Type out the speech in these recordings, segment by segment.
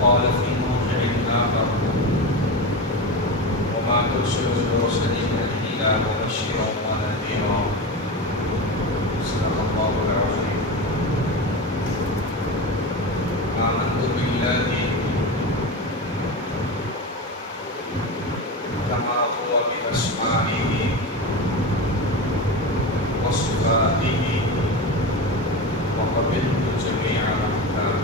وقال في موضع آخر وما ترسل برسل إلا مبشرا ونذيرا صدق الله العظيم. آمنت بالله كما هو بأسمائه وصفاته وقبلت جميع الأحكام.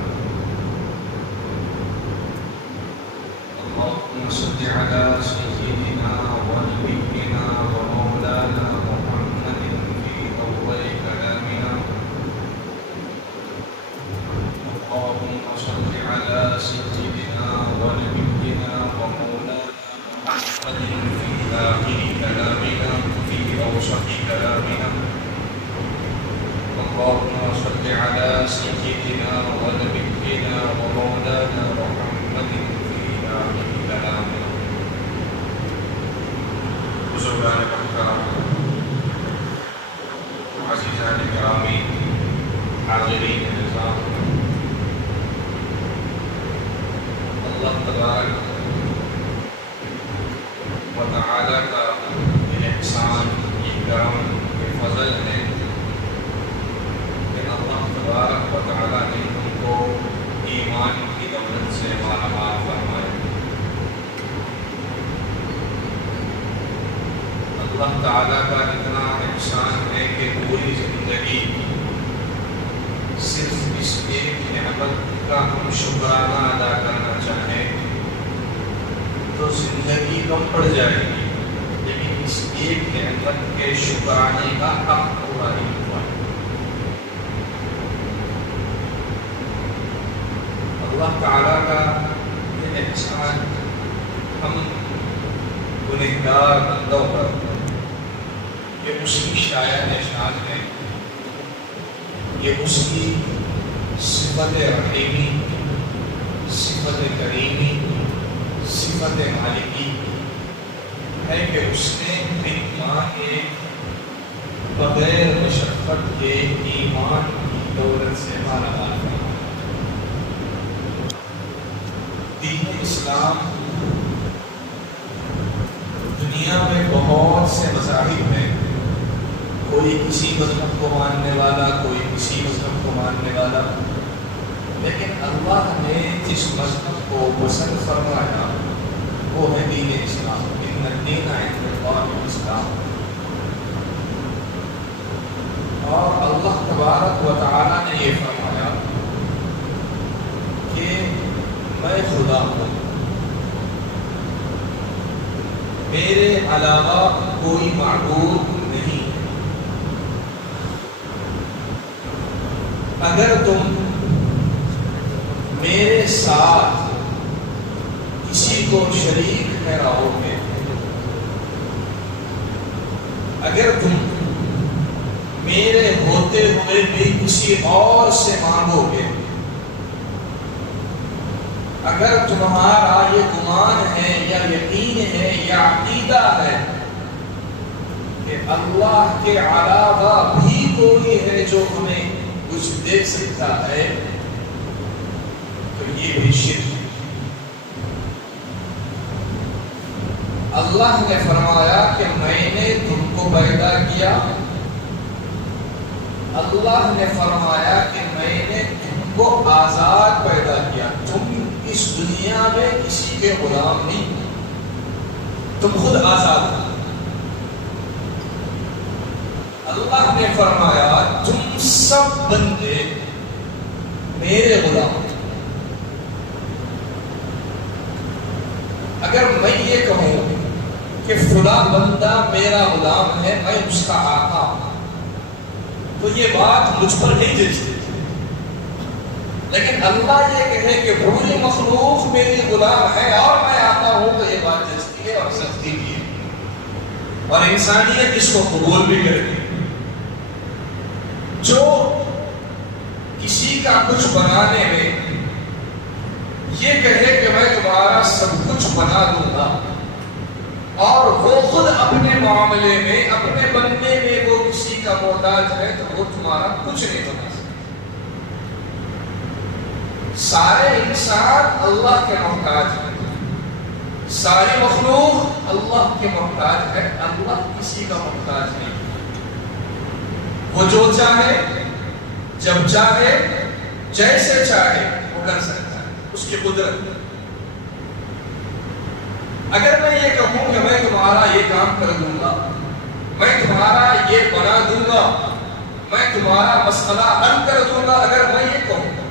اللهم صل على سيدنا ونبينا ومولانا محمد في أول كلامنا. اللهم صل على سيدنا ونبينا ومولانا محمد في آخر كلامنا في أوسط كلامنا. اللهم صل على سيدنا ونبينا ومولانا محمد في آخر كلامنا. بزرگان محترم، عزیزان گرامی، حاضرین نظام، اللہ تبارک و تعالی کا یہ احسان، یہ کرم، یہ فضل ہے کہ اللہ تبارک و تعالی نے ہم کو ایمان کی دولت سے مالا مال فرمایا. اللہ تعالیٰ کا اتنا احسان ہے کہ پوری زندگی صرف اس ایک نعمت کا ہم شکرانہ ادا کرنا چاہیں تو زندگی کم پڑ جائے گی، لیکن اس ایک نعمت کے شکرانے کا حق پورا نہیں ہوا. اللہ تعالیٰ کا یہ احسان ہم گنہگار بندوں پر، یہ اس کی شاید احسان ہے، یہ اس کی صفت رحیمی، صفت کریمی، صفت مالکی ہے کہ اس نے بغیر مشقت کے ایمان کی دولت سے مالا مال کیا. دین اسلام دنیا میں بہت سے مذاہب ہیں، کوئی کسی مذہب کو ماننے والا، کوئی کسی مذہب کو ماننے والا، لیکن اللہ نے جس مذہب کو پسند فرمایا وہ ہے دین اسلام. ان الدین عند اللہ الاسلام. اور اللہ تبارک و تعالی نے یہ فرمایا کہ میں خدا ہوں، میرے علاوہ کوئی معبود نہیں. اگر تم میرے ساتھ کسی کو شریک ٹھہراؤ گے، اگر تم میرے ہوتے ہوئے بھی کسی اور سے مانگو گے، اگر تمہارا یہ گمان ہے یا یقین ہے یا عقیدہ ہے کہ اللہ کے علاوہ بھی کوئی ہے جو ہمیں کچھ دے سکتا ہے، تو یہ بھی شرک ہے. اللہ نے فرمایا کہ میں نے تم کو پیدا کیا، اللہ نے فرمایا کہ میں نے تم کو آزاد پیدا کیا. تم اس دنیا میں کسی کے غلام نہیں، تم خود آزاد ہو. اللہ نے فرمایا تم سب بندے میرے غلام. اگر میں یہ کہوں کہ فلاں بندہ میرا غلام ہے، میں اس کا آقا ہوں، تو یہ بات مجھ پر نہیں جچتی. لیکن اللہ یہ کہے کہ پوری مخلوق میری غلام ہے اور میں آقا ہوں، تو یہ بات جچتی ہے اور سختی بھی ہے، اور انسانیت اس کو قبول بھی کرتی ہے. جو کسی کا کچھ بنانے میں یہ کہے کہ میں تمہارا سب کچھ بنا دوں گا، اور وہ خود اپنے معاملے میں، اپنے بننے میں وہ کسی کا محتاج ہے، تو وہ تمہارا کچھ نہیں بنا سکتا. سارے انسان اللہ کے محتاج ہیں، ساری مخلوق اللہ کے محتاج ہے، اللہ کسی کا محتاج نہیں۔ وہ جو چاہے جب چاہے جیسے چاہے وہ کر سکتا ہے، اس کی قدرت۔ اگر میں یہ کہوں کہ میں تمہارا یہ کام کر دوں گا، میں تمہارا یہ بنا دوں گا، میں تمہارا مسئلہ حل کر دوں گا، اگر میں یہ کہوں گا،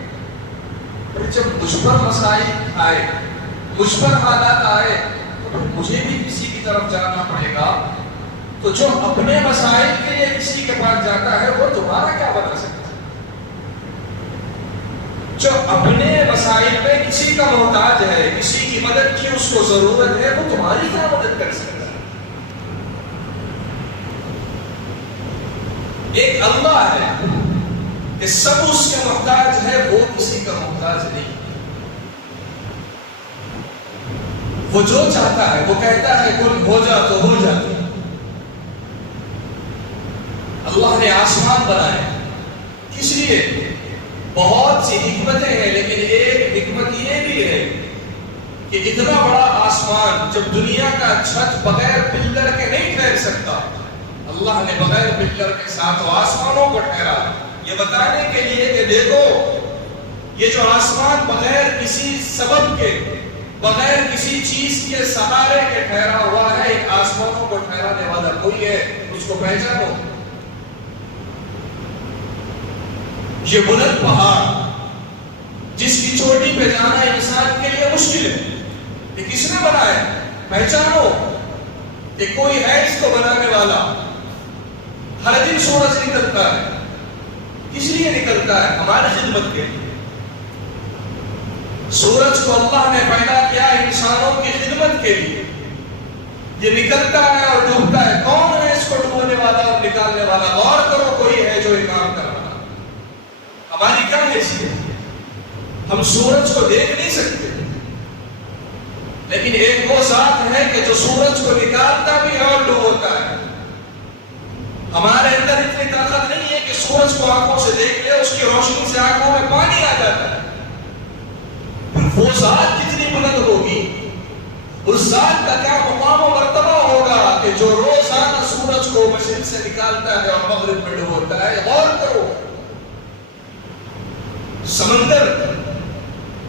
پھر جب مجھ پر مسائل آئے، مجھ پر حالات آئے، تو مجھے بھی کسی کی طرف جانا پڑے گا۔ تو جو اپنے مسائل کے لیے کسی کے پاس جاتا ہے وہ تمہارا کیا بنا سکتا ہے؟ جو اپنے مسائل میں کسی کا محتاج ہے، کسی کی مدد کی اس کو ضرورت ہے، وہ تمہاری کیا مدد کر سکتا ہے؟ ایک اللہ ہے کہ سب اس کے محتاج ہے، وہ کسی کا محتاج نہیں۔ وہ جو چاہتا ہے وہ کہتا ہے کن ہو جا تو ہو جاتا۔ اللہ نے آسمان بنائے کس لیے؟ بہت سی حکمتیں ہیں، لیکن ایک حکمت یہ بھی ہے کہ اتنا بڑا آسمان جب دنیا کا چھت بغیر پلر کے نہیں ٹھہر سکتا، اللہ نے بغیر پلر کے ساتھ آسمانوں کو ٹھہرا، یہ بتانے کے لیے کہ دیکھو یہ جو آسمان بغیر کسی سبب کے، بغیر کسی چیز کے سہارے کے ٹھہرا ہوا ہے، ایک آسمانوں کو ٹھہرانے والا کوئی ہے، اس کو پہچانو۔ یہ بلند پہاڑ جس کی چوٹی پہ جانا انسان کے لیے مشکل ہے، یہ کس نے بنایا؟ پہچانو کہ کوئی ہے اس کو بنانے والا۔ ہر دن سورج نکلتا ہے، کس لیے نکلتا ہے؟ ہماری خدمت کے لیے۔ سورج کو اللہ نے پیدا کیا انسانوں کی خدمت کے لیے، یہ نکلتا ہے اور ڈوبتا ہے۔ کون ہے اس کو ڈوبنے والا اور نکالنے والا؟ غور کرو، کوئی ہے جو یہ کام کر رہا۔ ہماری کیا حیثیت؟ ہم سورج کو دیکھ نہیں سکتے، لیکن ایک وہ ذات ہے کہ جو سورج کو نکالتا بھی ہے اور ڈبوتا ہے۔ ہمارے اندر اتنی طاقت نہیں ہے کہ سورج کو آنکھوں سے دیکھ لے، اس کی روشنی سے آنکھوں میں پانی آ جاتا ہے۔ وہ ذات کتنی بلند ہوگی، اس ذات کا کیا مقام و مرتبہ ہوگا کہ جو روزانہ سورج کو مشرق سے نکالتا ہے اور مغرب میں ڈبوتا ہے۔ غور کرو، سمندر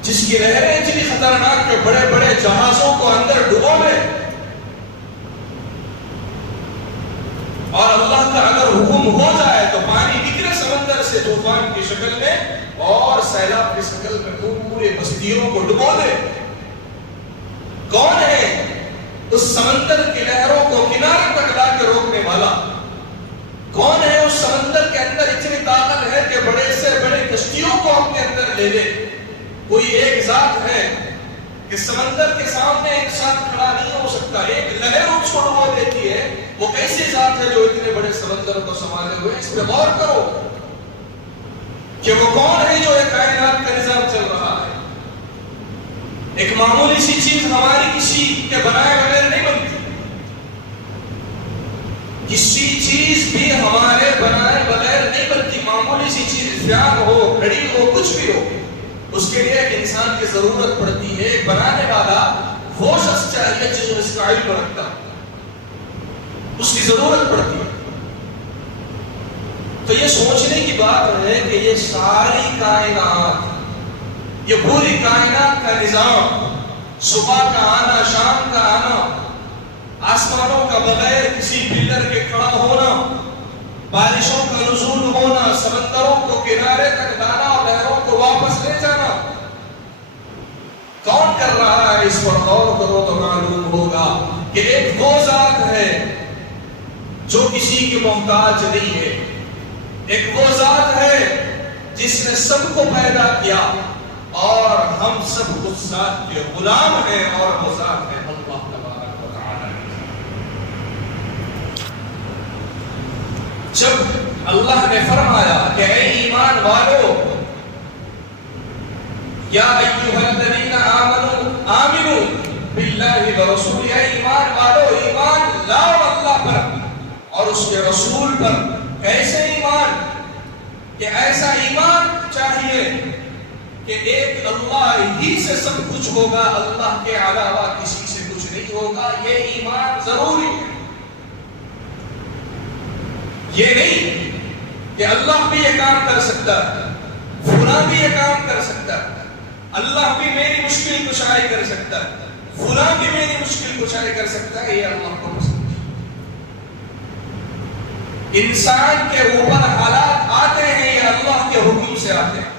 جس کی لہریں اتنی خطرناک کہ بڑے بڑے جہازوں کو اندر ڈبو لے، اور اللہ کا اگر حکم ہو جائے تو پانی نکلے سمندر سے طوفان کی شکل میں اور سیلاب کی شکل میں پورے بستیوں کو ڈبو دے۔ کون ہے اس سمندر کی لہروں کو کنارے تک لا کے روکنے والا؟ کون ہے اس سمندر کے اندر اتنی طاقت ہے کہ بڑے سے بڑے کشتیوں کو اپنے اندر لے لے؟ کوئی ایک ذات ہے کہ سمندر کے سامنے انسان کھڑا نہیں ہو سکتا، ایک لہر اس کو ڈبو دیتی ہے۔ وہ کیسی ذات ہے جو اتنے بڑے سمندر کو سنبھالے ہوئے؟ اس پہ غور کرو کہ وہ کون ہے جو ایک کائنات کا نظام چل رہا ہے۔ ایک معمولی سی چیز ہماری کسی کے بنائے بغیر نہیں بنتی، کسی چیز بھی ہمارے بنائے بغیر نہیں بنتی۔ معمولی سی چیز فیان ہو، گھڑی ہو، کچھ بھی ہو، اس کے لیے ایک انسان کی ضرورت پڑتی ہے۔ ایک بنانے والا وہ شخص چاہیے جو اس کا علم رکھتا، اس کی ضرورت پڑتی ہے۔ تو یہ سوچنے کی بات ہے کہ یہ ساری کائنات، یہ پوری کائنات کا نظام، صبح کا آنا، شام کا آنا، آسمانوں کا بغیر کسی پلر کے کھڑا ہونا، بارشوں کا نزول ہونا، سمندروں کو کنارے تک لانا اور لہروں کو واپس لے جانا، کون کر رہا ہے؟ اس پر غور کرو تو معلوم ہوگا کہ ایک وہ ذات ہے جو کسی کی محتاج نہیں ہے، ایک وہ ذات ہے جس نے سب کو پیدا کیا اور ہم سب اس ذات کے غلام ہیں، اور وہ ذات ہے اللہ تبارک و تعالی۔ جب اللہ نے فرمایا کہ اے ایمان والو، یا ایھا الذین آمنوا آمنوا باللہ ورسولہ، اے ایمان والو ایمان لاؤ اللہ پر اور اس کے رسول پر۔ کیسے ایمان؟ کہ ایسا ایمان چاہیے کہ ایک اللہ ہی سے سب کچھ ہوگا، اللہ کے علاوہ کسی سے کچھ نہیں ہوگا، یہ ایمان ضروری ہے۔ یہ نہیں کہ اللہ بھی یہ کام کر سکتا ہے، فلاں بھی یہ کام کر سکتا ہے، اللہ بھی میری مشکل کشائی کر سکتا ہے، فلاں بھی میری مشکل کشائی کر سکتا ہے، یہ اللہ کو پسند ہے۔ انسان کے اوپر حالات آتے ہیں، یہ اللہ کے حکم سے آتے ہیں۔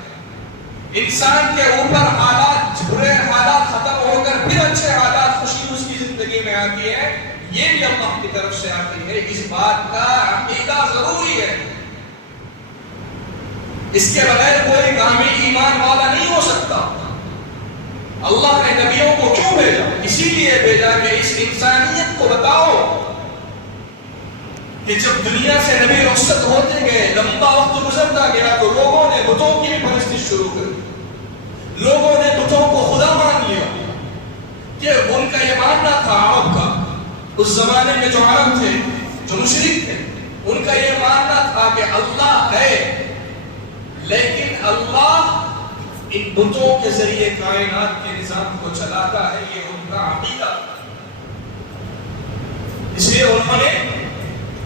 انسان کے اوپر حالات، برے حالات ختم ہو کر پھر اچھے حالات، خوشی اس کی زندگی میں آتی ہے، یہ بھی اللہ کی طرف سے آتی ہے۔ اس بات کا عقیدہ ضروری ہے، اس کے بغیر کوئی کامل ایمان والا نہیں ہو سکتا۔ اللہ نے نبیوں کو کیوں بھیجا؟ اسی لیے بھیجا کہ اس انسانیت کو بتاؤ کہ جب دنیا سے نبی رخصت ہوتے گئے، لمبا وقت گزرتا گیا، تو لوگوں نے بتوں کی بھی پرستش شروع کر دی۔ لوگوں نے بتوں کو خدا مان لیا، کہ ان کا یہ ماننا تھا عرب کا، اس زمانے میں جو عرب تھے، جو مشرک تھے، ان کا یہ ماننا تھا کہ اللہ ہے، لیکن اللہ ان بتوں کے ذریعے کائنات کے نظام کو چلاتا ہے، یہ ان کا عقیدہ۔ اس لیے انہوں نے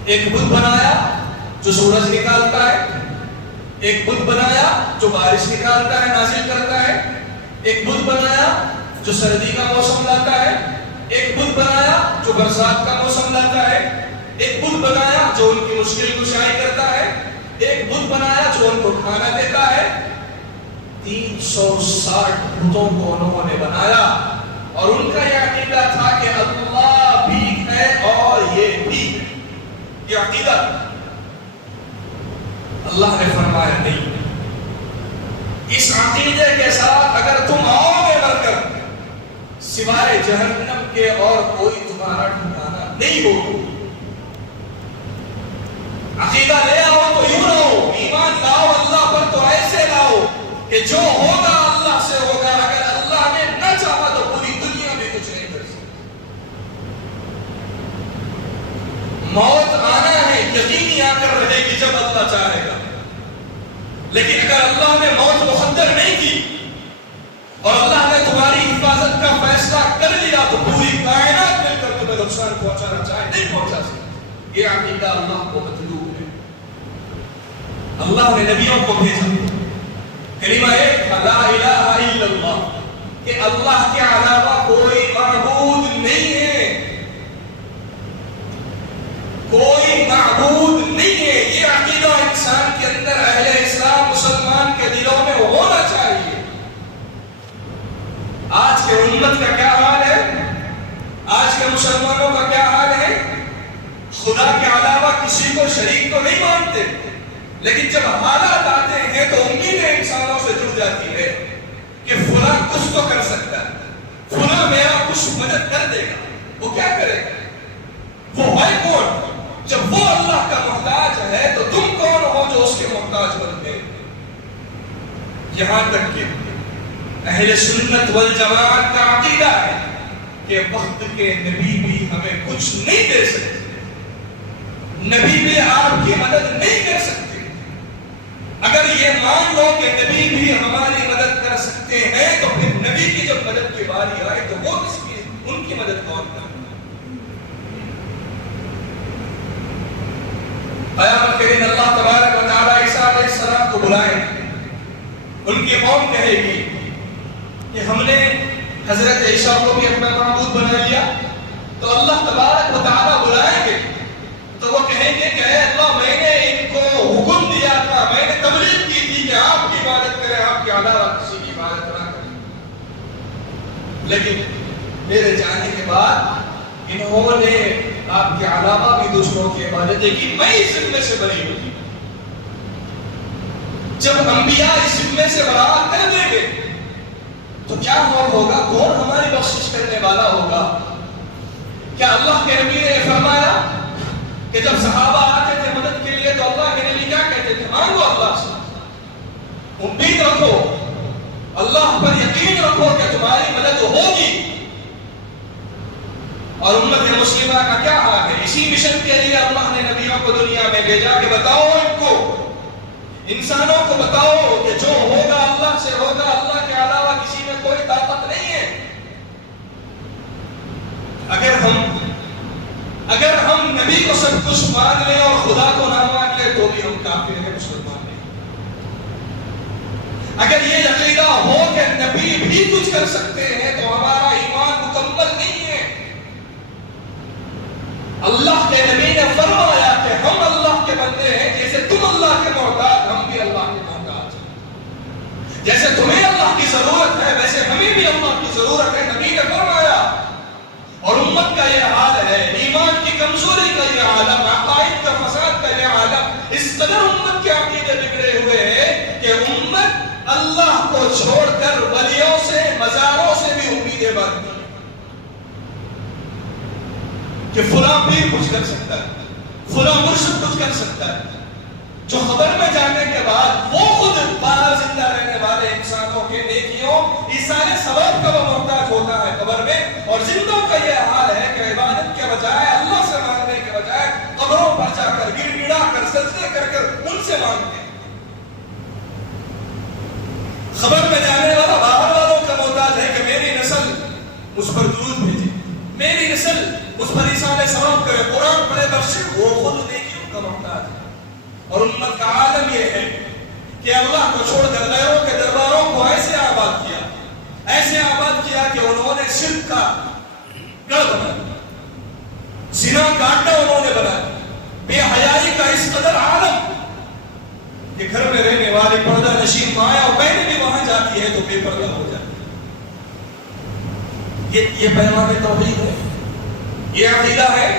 ایک بت بنایا جو سورج نکالتا ہے، ایک بت بنایا جو بارش نکالتا ہے، نازل کرتا ہے، ایک بت بنایا جو سردی کا موسم لاتا ہے، ایک بت بنایا جو برسات کا موسم لاتا ہے، ایک بت بنایا جو ان کی مشکل کشائی کرتا ہے، ایک بت بنایا جو ان کو کھانا دیتا ہے۔ 360 بتوں کو انہوں نے بنایا، اور ان کا یہ عقیدہ تھا کہ اللہ بھی ہے اور یہ بھی ہے، یہ عقیدہ۔ اللہ نے فرمایا نہیں، اس عقیدے کے ساتھ اگر تم آؤ گے مر کر، سوائے جہنم کے اور کوئی تمہارا ٹھکانہ نہیں ہوگا۔ عقیدہ لے آؤ تو یوں لاؤ، ایمان لاؤ اللہ پر تو ایسے لاؤ کہ جو ہوگا اللہ سے ہوگا، اگر اللہ نے نہ چاہا تو پوری دنیا میں کچھ نہیں کر سکتا۔ موت آنا ہے، یقینی آ کر رہے گی جب اللہ چاہے گا، لیکن اگر اللہ نے موت مقدر نہیں کی اور اللہ نے تمہاری حفاظت کا فیصلہ کر لیا، تو پوری کائنات مل کر تمہیں نقصان پہنچانا چاہے نہیں پہنچا سکتی۔ یہ عقیدہ اللہ کو مطلوب ہے۔ اللہ نے نبیوں کو بھیجا، کلمہ ایک لا الہ الا اللہ، کہ اللہ کے علاوہ کوئی معبود نہیں ہے، کوئی معبود نہیں ہے۔ یہ عقیدہ انسان کے اندر، اہل اسلام مسلمان کے دلوں میں ہونا چاہیے۔ آج کے امت کا کیا حال ہے؟ آج کے مسلمانوں کا کیا حال ہے؟ خدا کے علاوہ کسی کو شریک تو نہیں مانتے، لیکن جب حالات آتے ہیں تو امیدیں انسانوں سے جڑ جاتی ہے کہ فلاں کچھ تو کر سکتا ہے، فلاں میرا کچھ مدد کر دے گا۔ وہ کیا کرے گا؟ وہ ہے کون؟ جب وہ اللہ کا محتاج ہے تو تم کون ہو جو اس کے محتاج بن گئے؟ یہاں تک کہ اہل سنت والجماعت کا عقیدہ ہے کہ وقت کے نبی بھی ہمیں کچھ نہیں دے سکتے، نبی بھی آپ کی مدد نہیں کر سکتے۔ اگر یہ مان لو کہ نبی بھی ہماری مدد کر سکتے ہیں، تو پھر نبی کی جب مدد کی باری آئے تو وہ کس کی، ان کی مدد کون کرے؟ قیامت کے دن اللہ تبارک و تعالی عیسیٰ علیہ السلام کو بلائیں، ان کی قوم کہے گی کہ ہم نے حضرت عیسیٰ کو بھی اپنا معبود بنا لیا، تو اللہ تبارک و تعالی بلائیں گے تو وہ کہیں گے کہ اے اللہ، میں نے ان کو حکم دیا تھا، میں نے تبلیغ کی تھی کہ آپ کی عبادت کریں، آپ کے علاوہ کسی کی عبادت نہ کریں، لیکن میرے جانے کے بعد انہوں نے آپ کے علاوہ بھی دوسروں کی عبادتیں کی، میں اس ذمے سے بری ہوئی۔ جب انبیاء اس ذمے سے برات کر دیں گے تو کیا ہوگا؟ کون ہماری بخشش کرنے والا ہوگا؟ کیا اللہ کے نبی نے فرمایا کہ جب صحابہ آتے تھے مدد کے لیے تو اللہ کے نبی کیا کہتے تھے؟ مانگو اللہ سے، امید رکھو، اللہ پر یقین رکھو کہ تمہاری مدد ہوگی۔ اور امت مسلمہ کا کیا حال ہے؟ اسی مشن کے لیے اللہ نے نبیوں کو دنیا میں بھیجا کہ بتاؤ انسانوں کو بتاؤ کہ جو ہوگا اللہ سے ہوگا، اللہ کے علاوہ کسی میں کوئی طاقت نہیں ہے۔ اگر ہم نبی کو سب کچھ مان لیں اور خدا کو نہ مان لیں تو بھی ہم کافر ہیں، مسلمان ہیں۔ اگر یہ عقیدہ ہو کہ نبی بھی کچھ کر سکتے ہیں تو ہمارا ایمان مکمل نہیں ہے۔ اللہ کے نبی نے فرمایا کہ ہم اللہ کے بندے ہیں، جیسے تم اللہ کے محتاج ہم بھی اللہ کے محتاج ہیں۔ جیسے تمہیں اللہ کی ضرورت ہے ویسے ہمیں بھی اللہ کی ضرورت ہے، نبی نے فرمایا۔ اور امت کا یہ حال ہے، ایمان کی کمزوری کا یہ عالم، عقائد کا فساد کا یہ عالم، اس قدر امت کے عقیدے بگڑے ہوئے ہیں کہ امت اللہ کو چھوڑ کر ولیوں سے، مزاروں سے بھی امیدیں باندھتی ہے کہ فلاں پیر کچھ کر سکتا ہے، فلاں مرشد کچھ کر سکتا ہے، جو خبر میں جانے کے بعد وہ خود باہر زندہ رہنے والے انسانوں کے نیکیوں ایثار ثواب کا وہ محتاج ہوتا ہے قبر میں۔ اور زندوں کا یہ حال ہے کہ عبادت کے بجائے، اللہ سے مانگنے کے بجائے قبروں پر جا کر گڑ گڑا کر سجدے کر کر ان سے مانگتے ہیں۔ خبر میں جانے والا باہر والوں کا محتاج ہے کہ میری نسل اس پر درود بھیجے، میری نسل اس پر ایثار ثواب کرے، قرآن پڑھے بخشے، وہ خود نیکیوں کا محتاج ہے۔ اور امت کا عالم یہ ہے کہ اللہ کو چھوڑ کر غیروں کے درباروں کو ایسے آباد کیا کہ انہوں نے شرک کا گڑھ بنا، زنا کا اڈا انہوں نے بنا، بے حیائی کا اس قدر عالم کہ گھر میں رہنے والی پردہ نشین ماں اور بہنیں بھی وہاں جاتی ہے تو بے پردہ ہو جاتی ہے۔ یہ پیغام توحید ہے، یہ عقیدہ ہے،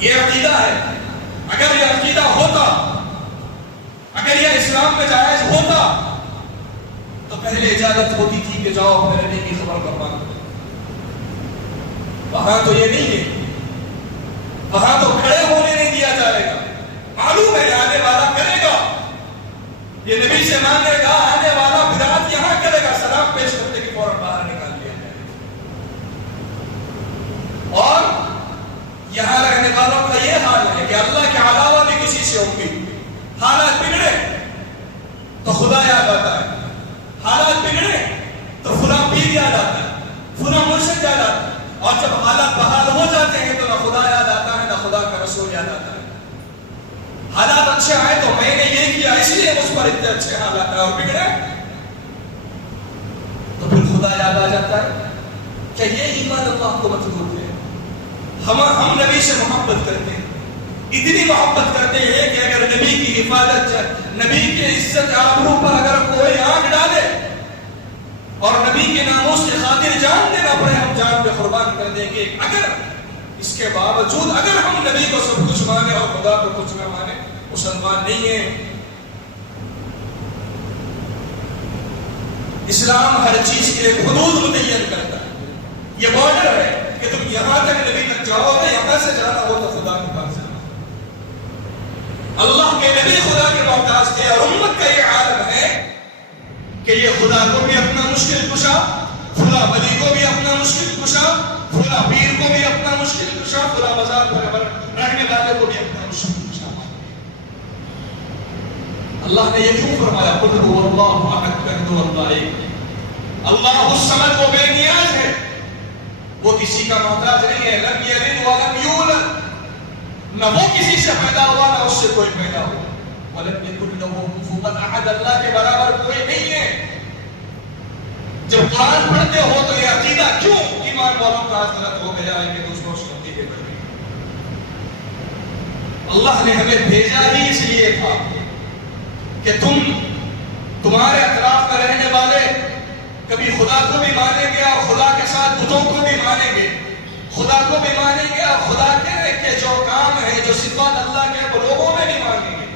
یہ عقیدہ ہے۔ اگر یہ عقیدہ ہوتا، اگر یہ اسلام میں جائز ہوتا تو پہلے اجازت ہوتی تھی کہ جاؤ اپنے نبی کی خبر پر مانگو۔ وہاں تو یہ نہیں ہے، وہاں تو کھڑے ہونے نہیں دیا جائے گا۔ معلوم ہے آنے والا کرے گا، یہ نبی سے مانگے گا، آنے والا بدعت یہاں کرے گا، سلام پیش کرتے کہ فوراً باہر نکال دیا جائے گا۔ اور یہاں رہنے والوں کا یہ حال ہے کہ اللہ کے علاوہ بھی کسی سے امید، حالات بگڑے تو خدا یاد آتا ہے، حالات بگڑے تو فلاں پیر یاد آتا ہے، فلاں مرشد یاد آتا ہے، اور جب حالات بحال ہو جاتے ہیں تو نہ خدا یاد آتا ہے نہ خدا کا رسول یاد آتا ہے۔ حالات اچھے آئے تو میں نے یہ کیا اس لیے مجھ پر اتنے اچھے حالات آئے، اور بگڑے تو پھر خدا یاد آ جاتا ہے۔ کیا یہ ایمان اللہ کو مطلوب ہے؟ ہم نبی سے محبت کرتے ہیں، اتنی محبت کرتے ہیں کہ اگر نبی کی حفاظت، نبی کی عزت آبرو پر اگر کوئی آنکھ ڈالے اور نبی کے ناموس کی خاطر جان دینا پڑے ہم جان پہ قربان کر دیں گے۔ اگر اس کے باوجود اگر ہم نبی کو سب کچھ مانے اور خدا کو کچھ نہ مانے، مسلمان نہیں ہیں۔ اسلام ہر چیز کے ایک حدود متعین کرتا ہے، یہ بارڈر ہے کہ تم یہاں تک نبی تک جاؤ گے، یہاں سے جانا ہو تو خدا کے پاس جانا۔ اللہ کے نبی خدا کے محتاج تھے، اور امت کا یہ عالم ہے کہ یہ خدا کو بھی اپنا مشکل کشا، فلاں ولی کو بھی اپنا مشکل کشا، فلاں پیر کو بھی اپنا مشکل کشا، فلاں مزار پر رہنے والے کو بھی اپنا مشکل کشا۔ اللہ نے یہ کیوں فرمایا؟ قل هو اللہ احد، کہہ دو اللہ ایک، اللہ الصمد، وہ بے نیاز ہے، وہ کسی کا محتاج نہیں ہے۔ لم یلد ولم یولد، نہ وہ کسی سے پیدا ہوا نہ اس سے کوئی پیدا ہوا۔ ولم یکن لہ کفوا احد، اللہ کے برابر کوئی نہیں ہے۔ جب قرآن پڑھتے ہو تو یہ عقیدہ کیوں ایمان والوں کا غلط ہو گیا ہے کہ دوسروں سے عقیدے پڑھ رہے ہیں؟ اللہ نے ہمیں بھیجا ہی اس لیے تھا کہ تمہارے اطراف میں رہنے والے کبھی خدا کو بھی مانیں گے اور خدا کے ساتھ بتوں کو بھی مانیں گے، خدا کو بھی مانیں گے اور خدا کے جو کام ہے، جو صفات اللہ کے وہ لوگوں میں بھی مانیں گے۔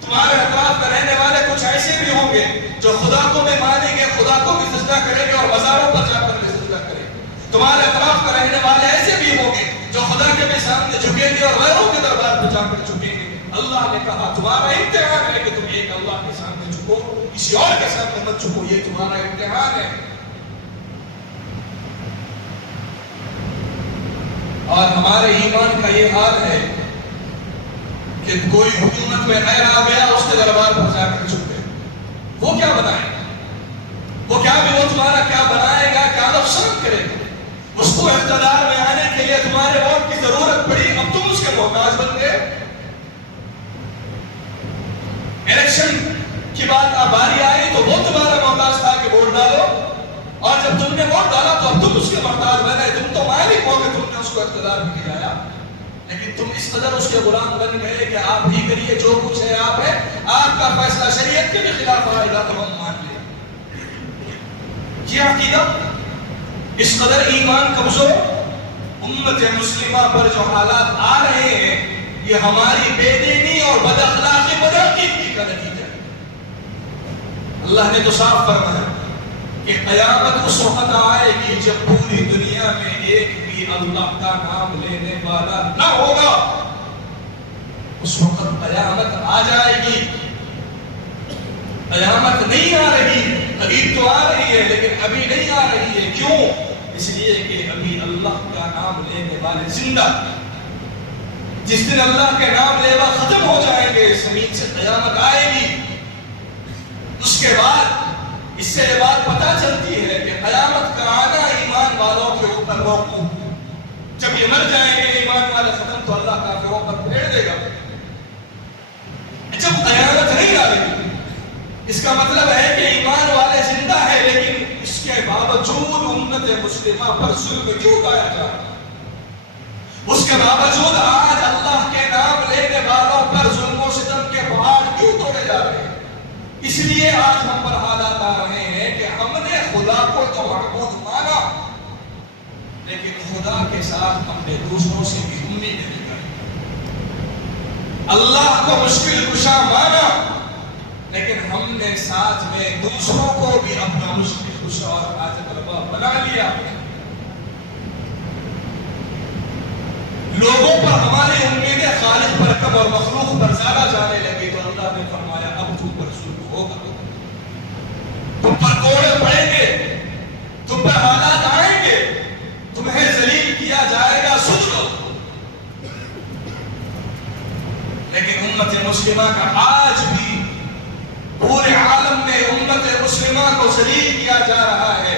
تمہارے اطراف میں رہنے والے کچھ ایسے بھی ہوں گے جو خدا کو بھی مانیں گے، خدا کو بھی سجدہ کریں گے اور مزاروں پر جا کر بھی سجدہ کریں گے۔ تمہارے اطراف میں رہنے والے ایسے بھی ہوں گے جو خدا کے بھی سامنے جھکیں گے اور غیروں کے دربار پر جا کر جھکیں گے۔ اللہ نے کہا تمہارا امتحان ہے کہ تم ایک اللہ کے سامنے جھکو، کسی اور کے سامنے مت جھکو، یہ تمہارا امتحان ہے۔ اور ہمارے ایمان کا یہ حال ہے کہ کوئی حکومت میں غیر آ گیا اس کے دربار پر جا کر چھپ گئے. وہ کیا بنائے گا؟ وہ تمہارا کیا بنائے گا؟ کیا نقصان کرے گا؟ اس کو اقتدار میں آنے کے لیے تمہارے ووٹ کی ضرورت پڑی، اب تم اس کے محتاج بن گئے. الیکشن کی بات باری آئی تو وہ تمہارا محتاج تھا کہ ووٹ ڈالو، اور جب تم نے ووٹ ڈالا تو اب تم اس کے محتاج بنے. تم تو مالک ہو کہ تم نے اس کو اقتدار میں دلایا، لیکن تم اس قدر اس کے غلام بن گئے کہ آپ ہی کریے جو کچھ ہے آپ ہے، آپ کا فیصلہ شریعت کے بھی خلاف آئے گا تو ہم مان لیں. یہ عقیدہ، اس قدر ایمان کمزور. امت مسلمہ پر جو حالات آ رہے ہیں یہ ہماری بے دینی اور بد اخلاقی بدعقیدگی کا نتیجہ ہے. اللہ نے تو صاف فرمایا کہ قیامت اس وقت آئے گی جب پوری دنیا میں ایک بھی اللہ کا نام لینے والا نہ ہوگا. اس وقت قیامت آ جائے گی. قیامت نہیں آ رہی، قریب تو آ رہی ہے لیکن ابھی نہیں آ رہی ہے. کیوں؟ اس لیے کہ ابھی اللہ کا نام لینے والے زندہ. جس دن اللہ کے نام لیوا ختم ہو جائیں گے زمین سے قیامت آئے گی. اس کے بعد اس سے یہ بات پتہ چلتی ہے کہ قیامت کا آنا ایمان والوں کے اوپر موقوف. جب یہ مر جائیں گے ایمان والے ختم تو اللہ کافروں پر پھیر دے گا. جب قیامت نہیں آ رہی اس کا مطلب ہے کہ ایمان والے زندہ ہے، لیکن اس کے باوجود امت مسلمہ پر ظلم کیوں ڈھایا جا رہا ہے؟ اس کے باوجود آج اللہ کے نام لینے والوں پر ظلم و ستم کے پہاڑ کیوں توڑے جا رہے ہیں؟ اس لیے آج ہم پر حالات آ رہے ہیں کہ ہم نے خدا کو تو معبود مانا، لیکن خدا کے ساتھ ہم نے دوسروں سے بھی امیدیں لگائی. اللہ کو مشکل کشا مانا، لیکن ہم نے ساتھ میں دوسروں کو بھی اپنا مشکل کشا اور حاجت روا بنا لیا. لوگوں پر ہماری امیدیں خالق پر کم اور مخلوق پر زیادہ جانے لگی تو اللہ نے فرمایا اب تم پر ظلم ہوگا، تم پر کوڑے پڑیں گے، تم پر حالات آئیں گے، تمہیں ذلیل کیا جائے گا، سن لو. لیکن امت مسلمہ کا آج بھی پورے عالم میں امت مسلمہ کو ذلیل کیا جا رہا ہے،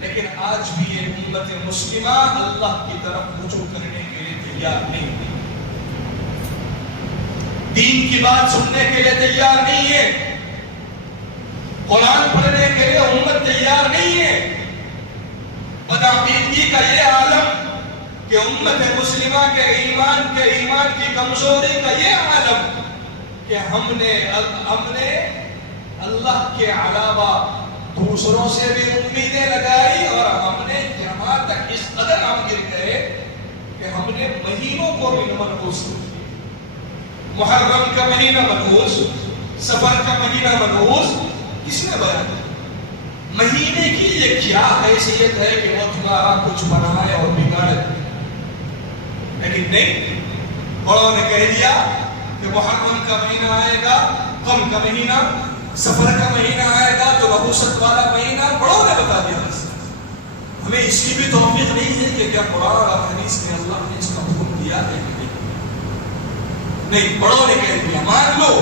لیکن آج بھی یہ امت مسلمہ اللہ کی طرف رجوع کرنے کے لیے تیار نہیں ہے. دین کی بات سننے کے لیے تیار نہیں ہے. قرآن پڑھنے کے لیے امت تیار نہیں ہے. بدعقیدگی کا یہ عالم کہ امت مسلمہ کے ایمان کی کمزوری کا یہ عالم کہ ہم نے اللہ کے علاوہ دوسروں سے بھی امیدیں لگائی، اور ہم نے یہاں تک اس قدر ہم گر گئے کہ ہم نے مہینوں کو بھی منحوس کیا. محرم کا مہینہ منحوس، سفر کا مہینہ منحوس. کس نے بیان کیا؟ مہینے کی یہ کیا حیثیت ہے کہ وہ تمہارا کچھ بنائے اور بگاڑے؟ لیکن نہیں، بڑوں نے کہہ دیا کہ محرم کا مہینہ آئے گا، غم کا مہینہ، سفر کا مہینہ آئے گا تو نحوست والا مہینہ. بڑوں نے بتا دیا. ہمیں اس کی بھی توفیق نہیں ہے کہ کیا قرآن اور حدیث میں اللہ نے اس کا حکم دیا ہے؟ نہیں، بڑوں نے کہہ دیا مان لو.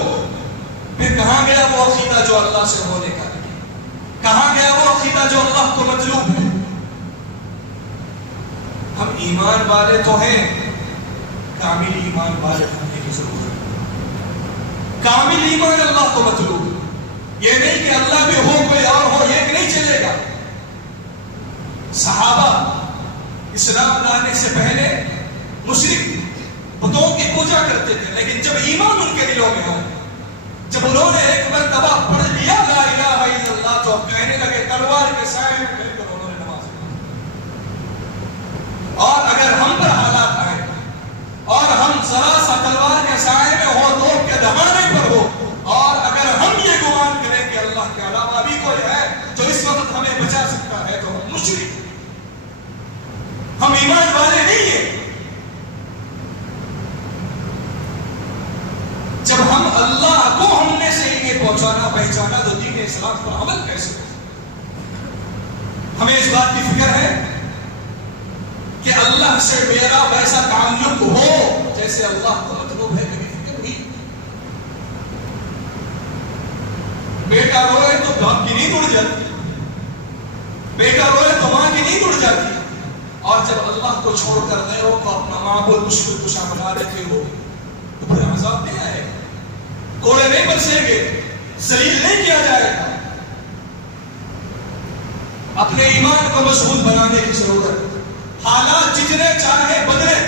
پھر کہاں گیا وہ عقیدہ جو اللہ سے ہونے کا؟ کہاں گیا وہ عقیدہ جو اللہ کو مطلوب ہے؟ ہم ایمان والے تو ہیں، کامل ایمان والے ہونے کی ضرورت ہے. کامل ایمان اللہ کو مطلوب ہے. یہ نہیں کہ اللہ بھی ہو کوئی اور ہو، یہ نہیں چلے گا. صحابہ اسلام لانے سے پہلے مشرک بتوں کی پوجا کرتے تھے، لیکن جب ایمان ان کے دلوں میں آیا، جب انہوں نے ایک مرتبہ پڑھ لیا لا الہ الا اللہ تو اب کہنے لگے تلوار کے سائے میں بیٹھ کر انہوں نے نماز پڑھی. اور اگر ہم پر حالات آئے اور ہم ذرا سا تلوار کے سائے میں ہو، لوگ کے دبانے پر ہو، اور اگر ہم یہ گمان کریں کہ اللہ کے علاوہ بھی کوئی ہے جو اس وقت ہمیں بچا سکتا ہے تو ہم مشرک، ہم ایمان والے نہیں ہیں. جب ہم اللہ کو ہم نے صحیح نہیں پہنچانا پہچانا تو دین اسلام پر عمل کیسے ہو؟ ہمیں اس بات کی فکر ہے کہ اللہ سے میرا ویسا تعلق ہو جیسے اللہ کو مطلوب ہے. کبھی فکر تو باپ کی نیند اڑ جاتی، بیٹا روئے تو ماں کی نیند اڑ جاتی. اور جب اللہ کو چھوڑ کر غیروں کو اپنا معبود مشکل کشا بنا لیتے ہو تو پھر عذاب نہیں آئے گا، کوڑے نہیں برسیں گے، ذلیل نہیں کیا جائے گا. اپنے ایمان کو مضبوط بنانے کی ضرورت. حالات جتنے چاہے بدلے،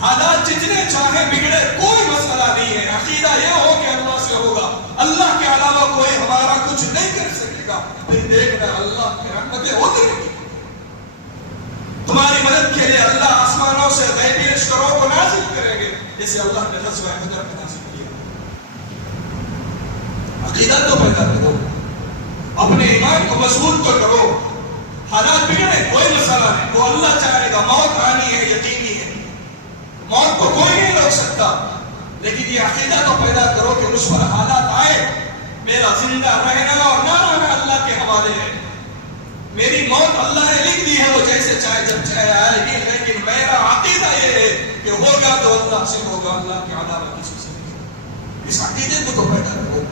حالات جتنے چاہے بگڑے، کوئی مسئلہ نہیں ہے. عقیدہ یہ ہو کہ اللہ سے ہوگا، اللہ کے علاوہ کوئی ہمارا کچھ نہیں کر سکے گا. پھر دیکھنا اللہ کی رحمتیں ہوتی رہیں گی. تمہاری مدد کے لیے اللہ آسمانوں سے غیبی لشکروں کو نازل کریں گے، جیسے اللہ نے غزوہ بدر میں نازل کیا. عقیدہ تو پیدا کرو، اپنے ایمان کو مضبوط تو کرو. حالات بگڑے کوئی مسئلہ نہیں، وہ اللہ چاہے گا. موت آنی ہے، یقینی ہے، موت کو کوئی نہیں روک سکتا. لیکن یہ عقیدہ تو پیدا کرو کہ اس پر حالات آئے، میرا زندہ رہنا اور نہ رہنا اللہ کے حوالے ہے. میری موت اللہ نے لکھ دی ہے، وہ جیسے چاہے جب چاہے آئے گی. لیکن میرا عقیدہ یہ ہے کہ ہوگا تو اللہ سے ہوگا، اللہ کے علاوہ کسی سے نہیں. اس عقیدے کو تو پیدا کرو.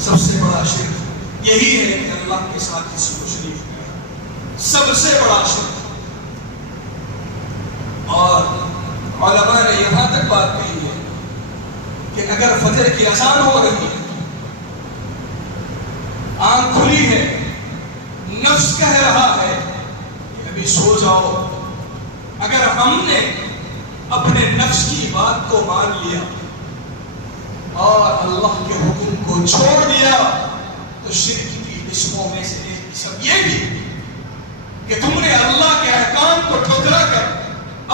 سب سے بڑا شرک یہی ہے کہ اللہ کے ساتھ کسی کو شریک کرنا، سب سے بڑا شرک. اور علماء نے یہاں تک بات کہی ہے کہ اگر فجر کی اذان ہو رہی ہے، آنکھ کھلی ہے، نفس کہہ رہا ہے کہ ابھی سو جاؤ، اگر ہم نے اپنے نفس کی بات کو مان لیا اور اللہ کے حکم کو چھوڑ دیا تو شرک کی قسموں میں سے ایک قسم یہ بھی کہ تم نے اللہ کے احکام کو ٹھکرا کر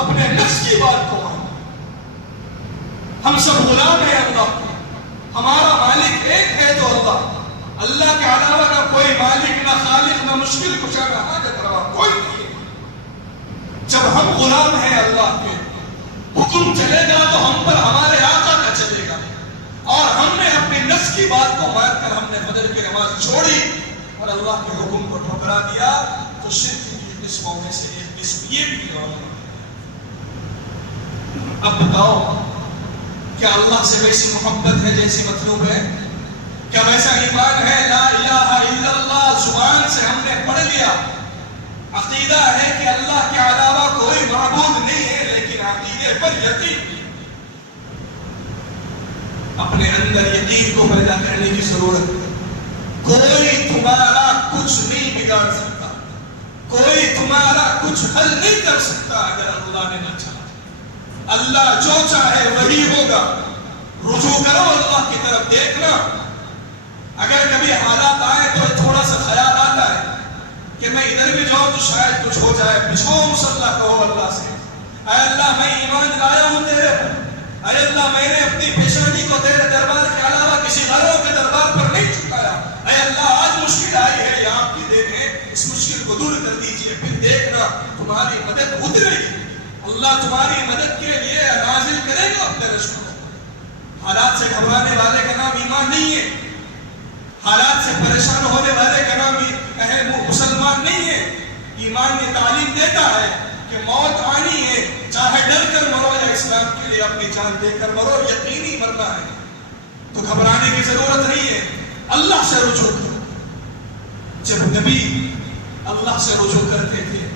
اپنے نفس کی بات کو مانا. ہم سب غلام ہیں اللہ کے، ہمارا مالک ایک ہے تو اللہ کے علاوہ نہ کوئی مالک، نہ خالق، نہ مشکل کشا، نہ حاجت روا کوئی نہیں ہے. جب ہم غلام ہیں اللہ کے، حکم چلے گا تو ہم پر ہمارے آقا کا چلے گا. اور ہم نے اپنی نفس کی بات کو مان کر ہم نے فجر کی نماز چھوڑی اور اللہ کے حکم کو ٹھکرا دیا تو شرک کی قسموں میں سے ایک قسم یہ بھی ہے. اب بتاؤ، کیا اللہ سے ویسی محبت ہے جیسی مطلوب ہے؟ کیا ویسا ایمان ہے؟ لا الہ الا اللہ زبان سے ہم نے پڑھ لیا، عقیدہ ہے کہ اللہ کے علاوہ کوئی معبود نہیں ہے، لیکن عقیدے پر یقین. اپنے اندر یقین کو پیدا کرنے کی ضرورت. کوئی تمہارا کچھ نہیں بگاڑ سکتا، کوئی تمہارا کچھ حل نہیں کر سکتا اگر اللہ نے نہ چاہا. اللہ جو چاہے وہی ہوگا. رجوع کرو اللہ کی طرف. دیکھنا اگر کبھی حالات آئے تو تھوڑا سا خیال آتا ہے کہ میں ادھر بھی جاؤں تو شاید کچھ ہو جائے، بچھاؤ مصلح کہو اللہ سے، اے اللہ میں ایمان لایا ہوں تیرے پر، اے اللہ میں نے اپنی پیشانی کو تیرے دربار کے علاوہ کسی غیروں کے دربار پر نہیں چکایا، اے اللہ آج مشکل آئی ہے، یہ آپ کی دین ہے، اس مشکل کو دور کر دیجئے. پھر دیکھنا تمہاری مدد اترے گی. اللہ تمہاری مدد کے لیے نازل کرے گا اپنے رشتوں. حالات سے گھبرانے والے کا نام ایمان نہیں ہے، حالات سے پریشان ہونے والے کا نام مسلمان نہیں ہے. ایمان یہ تعلیم دیتا ہے کہ موت آنی ہے، چاہے ڈر کر مرو یا اسلام کے لیے اپنی جان دے کر مرو، یقینی مرنا ہے. تو گھبرانے کی ضرورت نہیں ہے، اللہ سے رجوع کرو. جب نبی اللہ سے رجوع کرتے تھے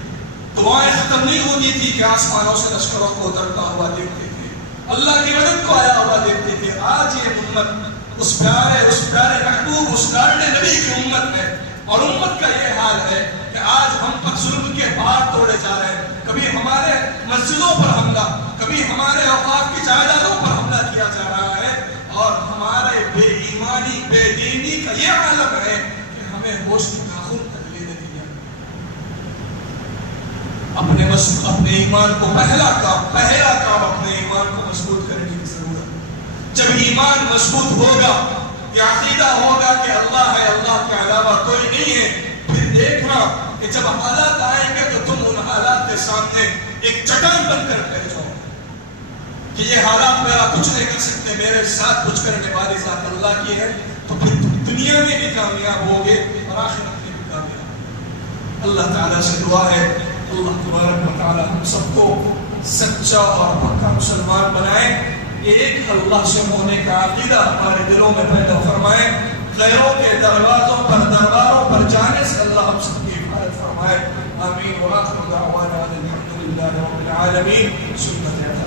دعائیں ختم نہیں ہوتی تھی کہ آسمانوں سے لشکروں کو اترتا ہوا دیکھتے تھے، اللہ کی مدد کو آیا ہوا دیکھتے تھے. آج یہ امت اس پیارے محبوب، اس لاڈلے نبی کی امت ہے، اور امت کا یہ حال ہے کہ آج ہم پر ظلم کے پہاڑ توڑے جا رہے ہیں. کبھی ہمارے مسجدوں پر حملہ، کبھی ہمارے اوقاف کی جائیدادوں پر حملہ کیا جا رہا ہے، اور ہمارے بے ایمانی، بے دینی کا یہ عالم ہے کہ ہمیں ہوش کی ناخن تک لینے دیا. اپنے ایمان کو پہلا کام اپنے ایمان کو مضبوط کرنے کی ضرورت. جب ایمان مضبوط ہوگا، یہ عقیدہ ہوگا کہ اللہ ہے، اللہ کے علاوہ کوئی نہیں ہے، پھر دیکھنا کہ جب حالات آئیں گے تو تم ان حالات کے سامنے ایک چٹان بن کر بیٹھ جاؤ کہ یہ حالات میرا کچھ نہیں کر سکتے، میرے ساتھ کچھ کرنے والی ذات اللہ کی ہے. تو پھر دنیا میں بھی کامیاب ہوگے اور آخرت میں بھی کامیاب. اللہ تعالیٰ سے دعا ہے اللہ تبارک و تعالیٰ ہم سب کو سچا اور پکا مسلمان بنائے. ایک اللہ سے ہونے کا عقیدہ ہمارے دلوں میں پیدا فرمائے. غیروں کے درباروں پر جانے سے اللہ ہم سب کی حفاظت فرمائے. آمین. وآخر دعوانا الحمد للہ رب العالمین. سنت